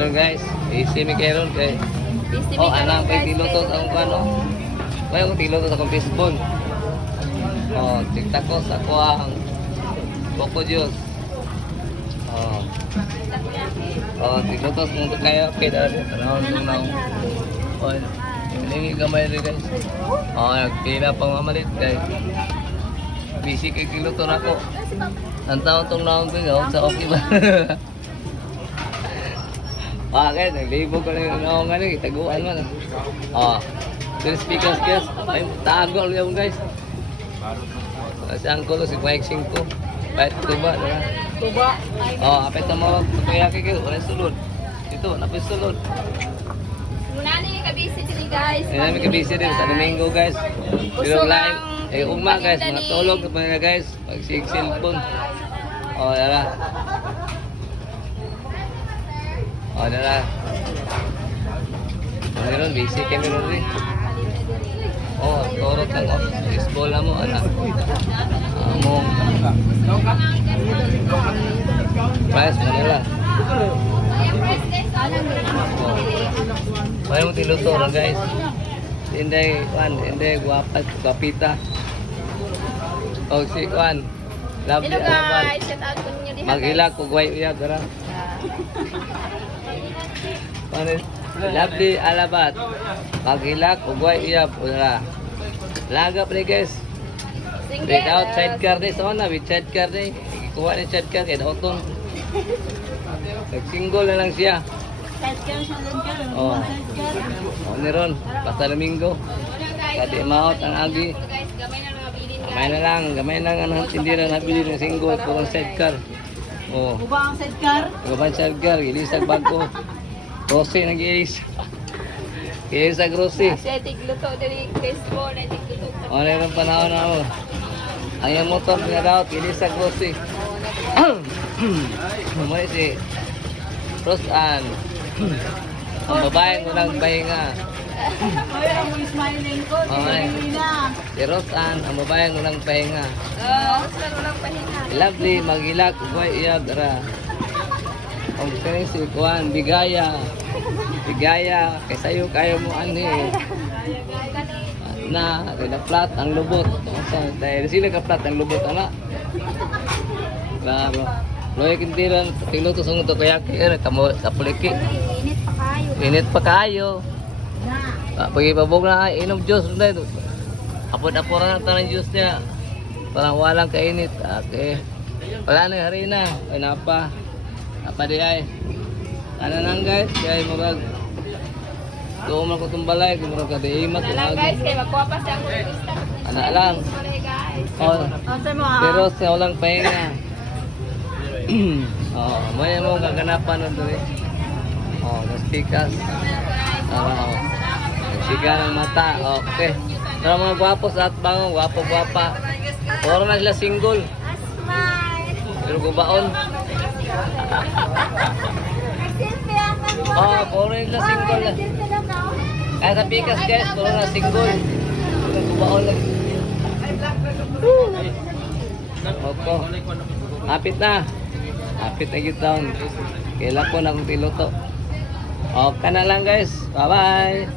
Guys, isi mi karon kay anak kay tiluto sa akong ano. Kaya ko tiluto sa akong fishball. Tiktak ko sa kuang Coco Juice. Tiluto sa mga kaya peda panahon nung naong. Ini gamay rin guys. Kaya pang mamalit kay busy kay tiluto na ko. Ang taon tong naong ko sa okay ba? Guys, naglibog ko lang yung naungan eh, itaguan man. Yung speakers guys, ay tago lang guys. Kasi ang kulo si Mike 5. Kahit tuba, diba? Tuba. Apit na mo, kayaki kayo, walang sulod. Ito, napis sulod. Muna na yung kabisi sila guys. Yan may kabisi din sa Domingo guys. Pero live, ugma guys, mga tulog na pa nila guys. Pag si cellphone. Yara. Dala. Meron, busy kami ron rin. Torot lang. Baseball mo, anak. Among. Price, Manila. Pwede mo tiluto lang guys. Hindi, guwapat, guwapita. Si Kwan. Hello guys, shout out ko ninyo diha. Mag-ilag, kugway uyab, dara. Lovely alabat. Paghilak, ugway iyap. Laga pre guys. Without sidecar ni sa una, with sidecar ni. Kuha ni sidecar kaya daotong. Nag-single na lang siya. Niron, basta Domingo. Kadi maot ang agi. Gamay na lang ang hindi na nabili ng single, purong sidecar. Ubang sidecar? Ubang sidecar, gilisag bago. Rossi nag-iis. Gilisag Rossi. Kasi tigluto dari baseball, tigluto. Mayroon panahon na ako. Ang yung motor nga daw, gilisag Rossi. May si Rosan. Ang babaeng unang pahinga. Ang smiling ko, Si Rosan, ang babaeng unang pahinga. Rosan unang pahinga. Lovely, maghilak, buhay iyag, dara. Ang sinin si Kuan, Bigaya, kay sayo kayo mo ani. Kaya flat ang lubot. Dahil sila ka flat ang lubot, anak. Klaro. Loy kintiran, tiluto sa nguto kaya kaya kapuliki. Init pa kayo. Pag-ipabog na inom juice dahil. Apod-apora na tanang juice niya. Parang walang kainit. Okay. Wala na yung harina. Ay napa. Napa di ay. Ano nang guys? Kaya murag. Tumal ko itong balay. Murag kadiimat. Ano lang guys, kaya magkuha pa siya ang turista. Ano lang. Pero sa walang pahinga. May mo gaganapan nun doon eh. Gastikas. Siga ng mata. Okay. Pero mga gwapos at bango. Gwapo-gwapa. Puro na sila single. Pero gubaon. Puro na sila single. Kaya sa pikas guys, puro na single. Pero gubaon lang. Opo. Hapit na. Hapit na yung down. Kailan ko na akong piloto. Okay na lang guys. Bye-bye.